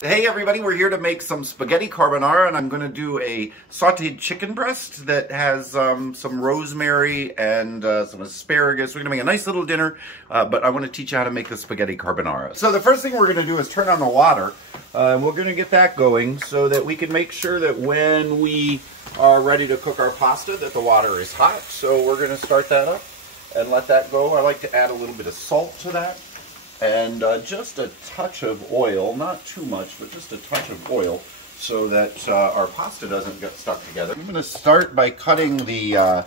Hey everybody, we're here to make some spaghetti carbonara, and I'm going to do a sautéed chicken breast that has some rosemary and some asparagus. We're going to make a nice little dinner, but I want to teach you how to make the spaghetti carbonara. So the first thing we're going to do is turn on the water, and we're going to get that going so that we can make sure that when we are ready to cook our pasta that the water is hot. So we're going to start that up and let that go. I like to add a little bit of salt to that. And just a touch of oil, not too much, but just a touch of oil so that our pasta doesn't get stuck together. I'm going to start by cutting the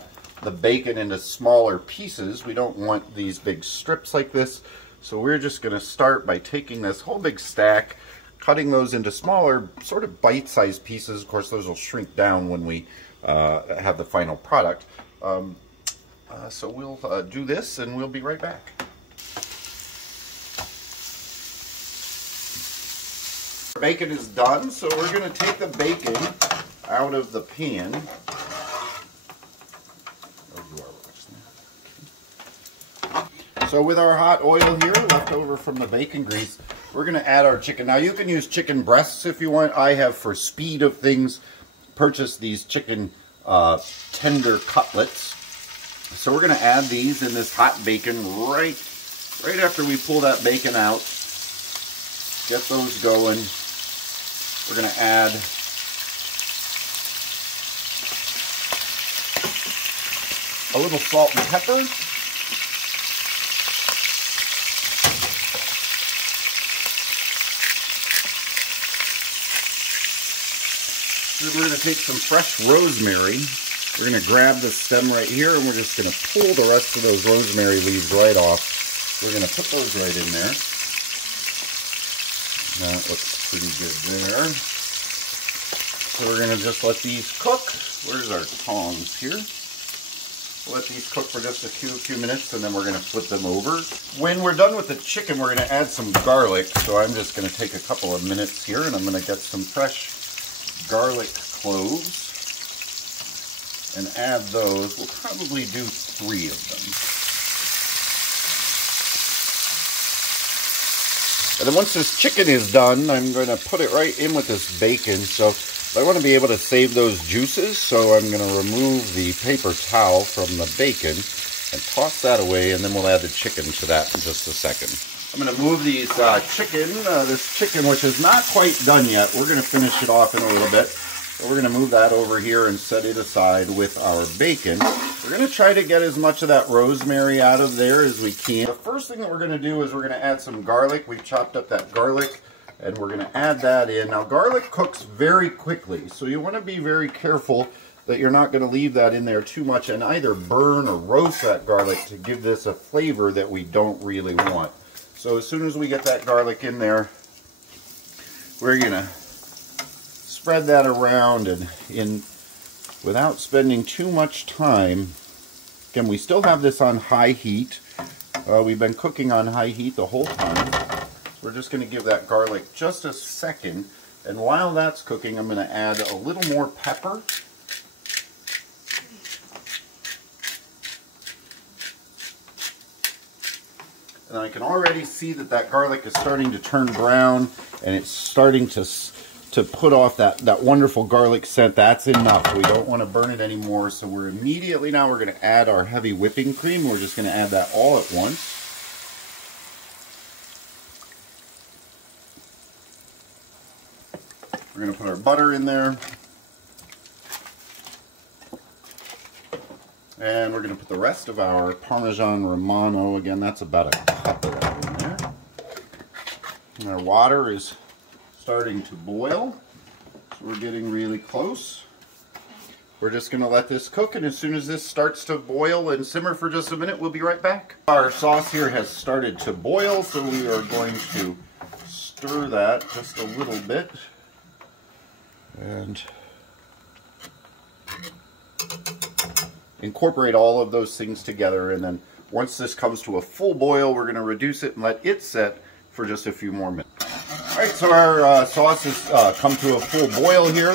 bacon into smaller pieces. We don't want these big strips like this, so we're just going to start by taking this whole big stack, cutting those into smaller, sort of bite-sized pieces. Of course, those will shrink down when we have the final product. So we'll do this, and we'll be right back. Bacon is done, so we're going to take the bacon out of the pan. So with our hot oil here left over from the bacon grease, we're going to add our chicken. Now you can use chicken breasts if you want. I have, for speed of things, purchased these chicken tender cutlets. So we're going to add these in this hot bacon right after we pull that bacon out. Get those going. We're going to add a little salt and pepper. Then we're going to take some fresh rosemary. We're going to grab the stem right here, and we're just going to pull the rest of those rosemary leaves right off. We're going to put those right in there. That looks pretty good there. So we're going to just let these cook. Where's our tongs here? We'll let these cook for just a few minutes, and then we're going to flip them over. When we're done with the chicken, we're going to add some garlic. So I'm just going to take a couple of minutes here, and I'm going to get some fresh garlic cloves and add those. We'll probably do 3 of them. And then once this chicken is done, I'm going to put it right in with this bacon. So I want to be able to save those juices, so I'm going to remove the paper towel from the bacon and toss that away, and then we'll add the chicken to that in just a second. I'm going to move these this chicken, which is not quite done yet. We're going to finish it off in a little bit. So we're going to move that over here and set it aside with our bacon. We're going to try to get as much of that rosemary out of there as we can. The first thing that we're going to do is we're going to add some garlic. We've chopped up that garlic, and we're going to add that in. Now, garlic cooks very quickly, so you want to be very careful that you're not going to leave that in there too much and either burn or roast that garlic to give this a flavor that we don't really want. So as soon as we get that garlic in there, we're going to spread that around and without spending too much time. Again, we still have this on high heat. We've been cooking on high heat the whole time. We're just going to give that garlic just a second, and while that's cooking, I'm going to add a little more pepper. And I can already see that that garlic is starting to turn brown, and it's starting to put off that wonderful garlic scent. That's enough. We don't want to burn it anymore, so we're immediately now we're going to add our heavy whipping cream. We're just going to add that all at once. We're going to put our butter in there. And we're going to put the rest of our Parmesan Romano. Again, that's about a cup of that in there. And our water is starting to boil, so we're getting really close. We're just going to let this cook, and as soon as this starts to boil and simmer for just a minute, we'll be right back. Our sauce here has started to boil, so we are going to stir that just a little bit. And incorporate all of those things together, and then once this comes to a full boil, we're going to reduce it and let it set for just a few more minutes. Alright, so our sauce has come to a full boil here.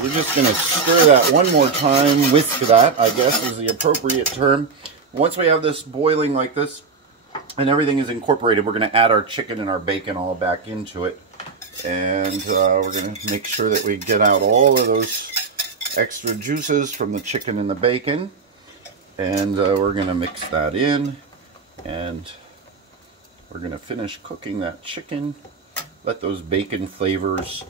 We're just going to stir that one more time. Whisk that, I guess, is the appropriate term. Once we have this boiling like this and everything is incorporated, we're going to add our chicken and our bacon all back into it. And we're going to make sure that we get out all of those extra juices from the chicken and the bacon. And we're going to mix that in. And we're going to finish cooking that chicken. Let those bacon flavors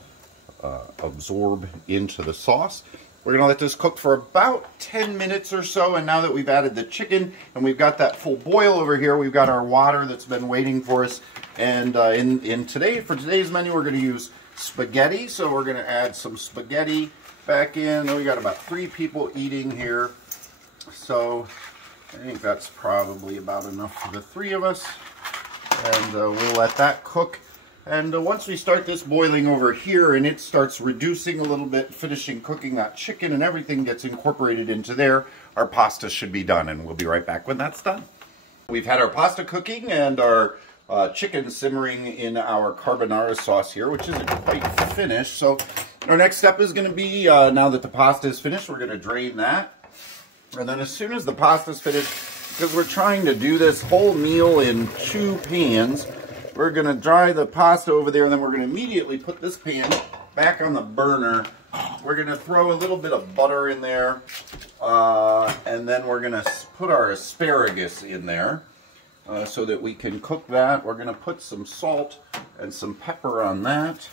absorb into the sauce. We're going to let this cook for about 10 minutes or so, and now that we've added the chicken and we've got that full boil over here, we've got our water that's been waiting for us. And for today's menu, we're going to use spaghetti, so we're going to add some spaghetti back in. We got about 3 people eating here, so I think that's probably about enough for the 3 of us. And we'll let that cook. And once we start this boiling over here and it starts reducing a little bit, finishing cooking that chicken and everything gets incorporated into there, our pasta should be done, and we'll be right back when that's done. We've had our pasta cooking and our chicken simmering in our carbonara sauce here, which isn't quite finished. So our next step is going to be, now that the pasta is finished, we're going to drain that. And then as soon as the pasta is finished, because we're trying to do this whole meal in 2 pans, we're going to dry the pasta over there, and then we're going to immediately put this pan back on the burner. We're going to throw a little bit of butter in there, and then we're going to put our asparagus in there so that we can cook that. We're going to put some salt and some pepper on that,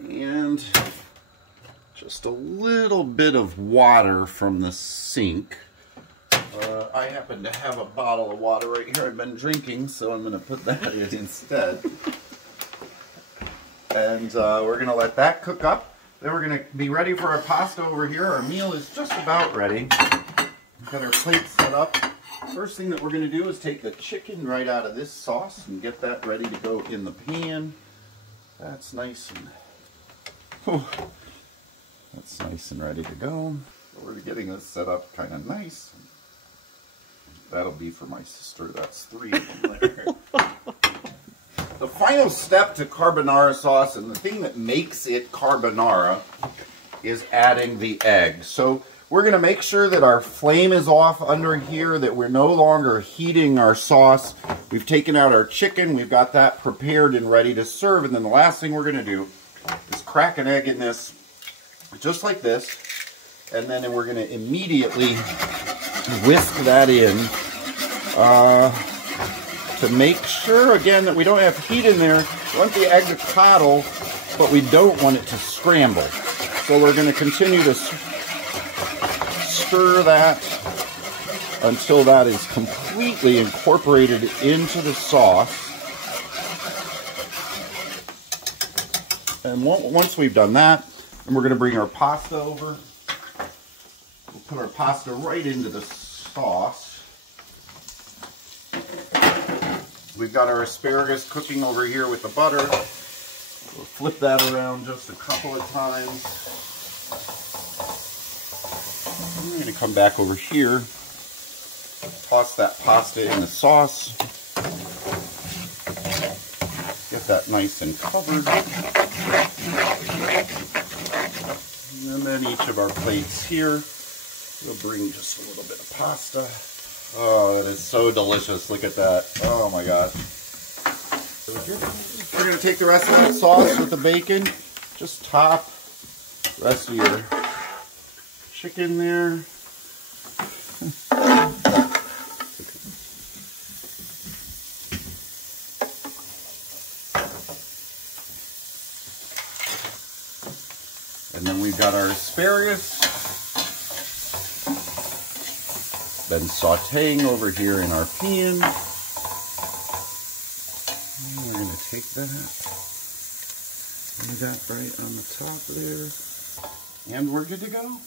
and just a little bit of water from the sink. I happen to have a bottle of water right here I've been drinking, so I'm going to put that in instead. And we're going to let that cook up. Then we're going to be ready for our pasta over here. Our meal is just about ready. We've got our plate set up. First thing that we're going to do is take the chicken right out of this sauce and get that ready to go in the pan. That's nice and that's nice and ready to go. So we're getting this set up kind of nice. That'll be for my sister. That's 3 of them there. The final step to carbonara sauce, and the thing that makes it carbonara, is adding the egg. So we're going to make sure that our flame is off under here, that we're no longer heating our sauce. We've taken out our chicken. We've got that prepared and ready to serve. And then the last thing we're going to do is crack an egg in this, just like this. And then we're going to immediately whisk that in to make sure, again, that we don't have heat in there. We want the egg to coddle, but we don't want it to scramble. So we're going to continue to stir that until that is completely incorporated into the sauce. And once we've done that, then we're going to bring our pasta over. We'll put our pasta right into the sauce. We've got our asparagus cooking over here with the butter. We'll flip that around just a couple of times. I'm going to come back over here, toss that pasta in the sauce, get that nice and covered. And then each of our plates here, we'll bring just a little bit of pasta. Oh, it is so delicious. Look at that. Oh my gosh. We're going to take the rest of that sauce with the bacon. Just top the rest of your chicken there. And then we've got our asparagus. Been sauteing over here in our pan. And we're going to take that, lay that right on the top there, and we're good to go.